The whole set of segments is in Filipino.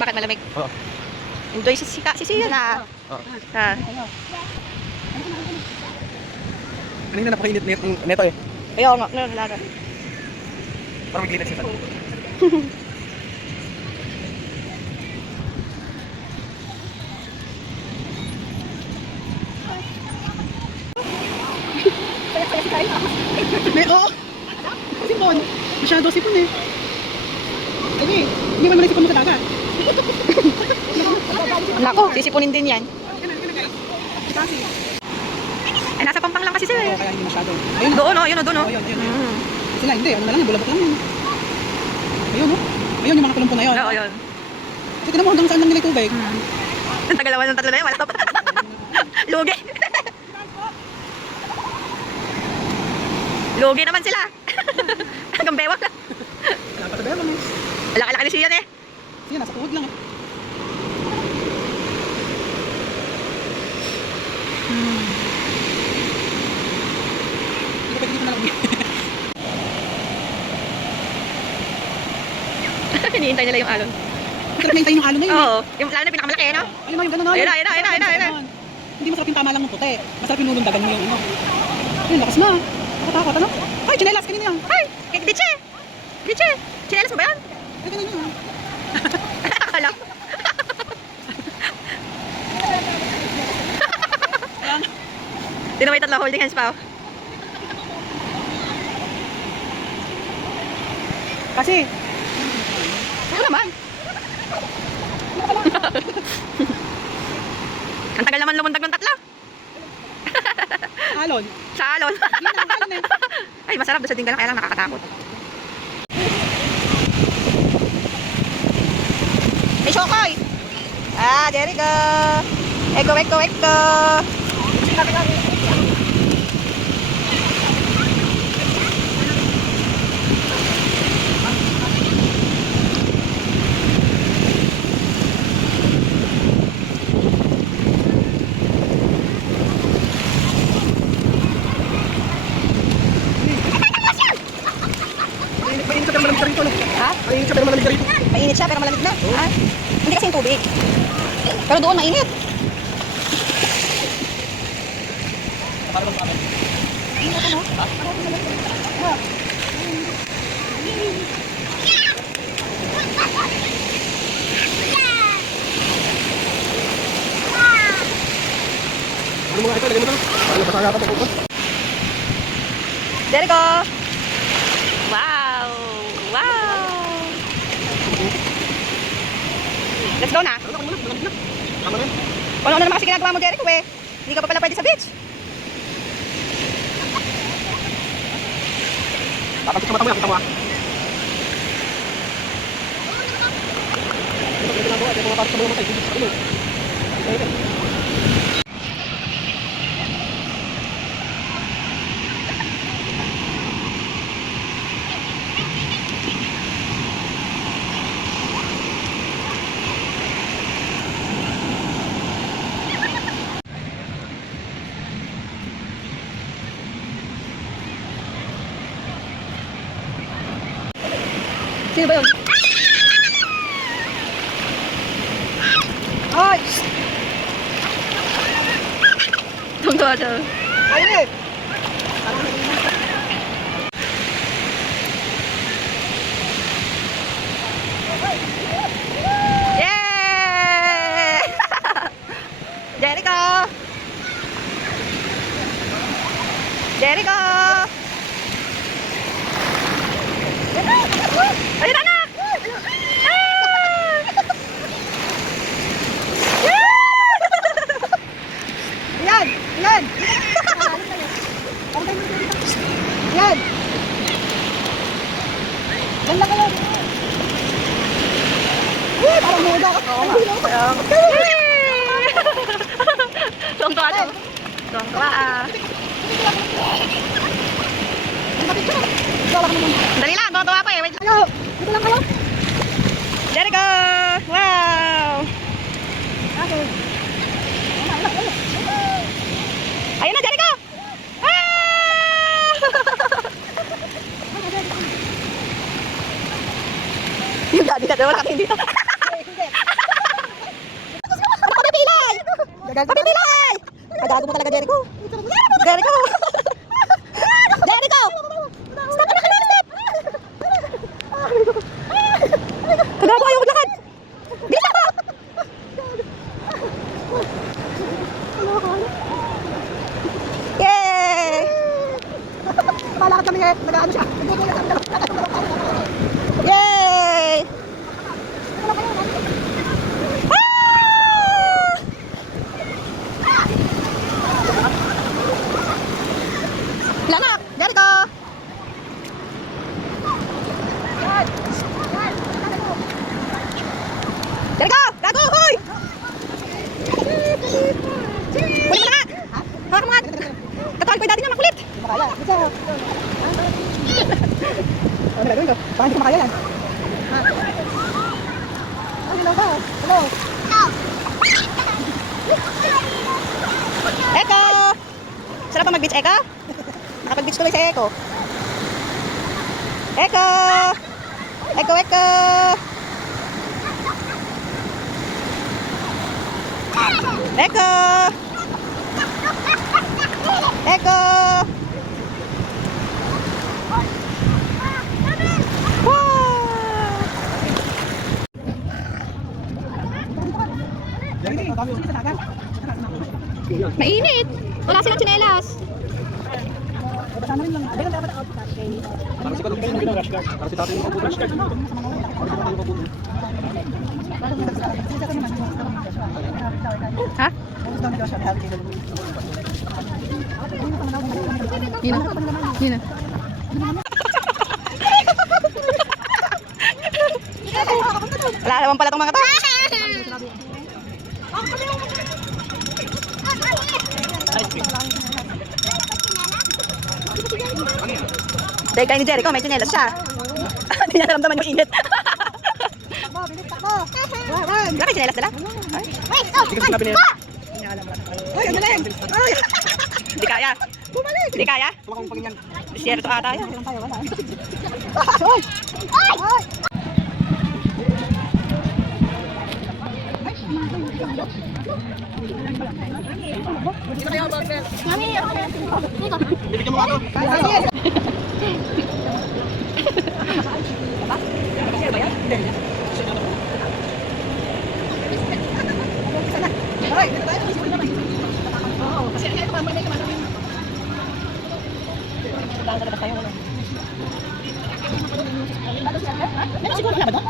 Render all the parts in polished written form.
Bakit malamig? Oo. Enjoy si Sia na. Oo. Ha. Kanina napakainit neto eh. Ayaw nga, lalo. Parang maglinis siya. Oo. Sipon. Masyado sipon eh. Sige, hindi mo sipon mo sa dagat. Nako, sisipunin din yan. Ay, nasa Pampang lang kasi sila Oo, eh. kaya hindi masyado. Ayun. Doon o, yun o, doon o. Ayun. Sila hindi, ano na lang, bulabot lang yun. Ayun o. Ayun yung mga tulumpo na yun. Oo, yun. Kasi tinan mo hanggang saan lang nila yung tubig. Ang tagalawan ng tatlo na yun, wala pa. Lugi. Lugi naman sila. Hanggang bewak lang. Napatabayan lang eh. Laki-laki ni Sian eh. Sige, nasa tuhod lang eh. Hindi ko pwede dito na lang. Hinihintay nila yung alon. Masarap na hintayin yung alon na yun. Oo, yung lalo na pinakamalaki eh, no? Ayun na, yung gano'n na. Ayun na. Hindi masarap yung tama lang ng puti. Masarap yung nulundagan mo yung ano. Ayun, lakas na. Nakatakot, ano? Ay, chinelas, kanina yan. Ay, Diche! Chinelas mo ba yan? Ay, ganun yun. Akala ko. Di na may tatlo holding hands pa oh. Kasi, Ano naman? Ang tagal naman lumundag ng tatlo. alon. Sa alon. Yun na, alon eh. Ay, masarap doon sa dingga lang, kaya lang nakakatakot. Hey, Shokoy! Ah, there you go! Eko! Mainit siya pero malamig ka rito. Ha? Mainit siya pero malamig ka rito. Mainit siya, pero malamig na. Ha? Hindi kasi yung tubig. Pero doon, mainit. Ano mga ito, lagyan mo ito. Ano pa sa ito? There you go! Wow! Let's go na. Ano muna, malamig na. Tama na yun. Ano naman kasi ginagawa mo, Jericho eh. Hindi ka pa pala pwede sa beach. Kapag sa mata mo yan, kita mo ah. Ito ginagawa, ito mga parang sa mga matay. Hindi sa kanil. Sino ba yun? Ay! Tungtuwa siya. Ayun eh. Yay! Jericho! Ayun anak! Yan! Yan! Yan! Ganda ka lang! Parang muda ka! Tungtuwa siya. Tungtuwa ah. Dali lang, tungtuwa pa eh. Wait lang. Hello! Dito lang kayo! Jericho! Wow! Okay. Ayun na, Jericho! Ah! Yung daddy ka, wala ka dito. Hindi. Papi, pilay! Kagago mo talaga, Jericho. Jericho! Jericho! Stop ka na kanina, stop! Kagago, ayaw maglakad. Bilis ako! Yay! Malakad kami eh. Nag-ano siya. Yay! Ah! Lanak! Jericho! Jericho! Gago! Hoy! Huli mo na nga! Hawak mo nga! Katawan ko yung dati niya makulit! Makaya. Ito. Ano gagawin ko? Baka hindi ko makaya yan. Ano lang ba? Hello? Eko! Sarap ba mag-beach, Eko? Nakapag-beach tuloy si Eko. Eko! Eko, Eko! Eko! Eko! Wow! Mainit! Wala silang tsinelas. Kasama rin lang. Ganun dapat ang outfit natin. Para si Kalungkin yung rush guard. Para si tatay yung rush guard. Ha? Yun na. Yun na. Wala naman pala itong mga to. Dahil kayo ni Jericho, may tsinelas siya. Hindi niya naramdaman yung init. Wala kayo tsinelas dala? Hindi kasi sinabi niya. Ay, ang galing! Ay! Hindi kaya. Hindi kaya? Tuwa kong pangingyan. Desierto ata yan. Walang tayo, wala. Ay! Ay! Bibigyan mo nga to. Ay, dito tayo. Oo, kasi ito pa, may kamay. Meron siguro na ba doon?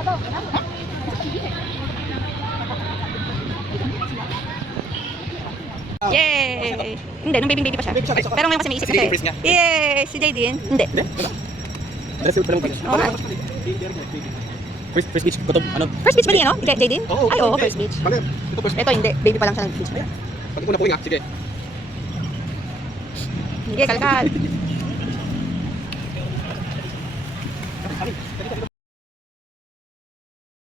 Yay! Hindi, nung baby pa siya. Baby siya, baby siya. Pero ngayon kasi may isip Si na siya. Jay, freeze niya. Yay! Si Jay din? Hindi. Dahil si Utrang Beach. First beach ko to, ano? First beach ba niya, no? Jay din? Ay, oo, first beach. Ano yan? Ito first beach. Ito hindi, baby pa lang siya nag-beach. Pag una po nga, sige. Sige, kalkal.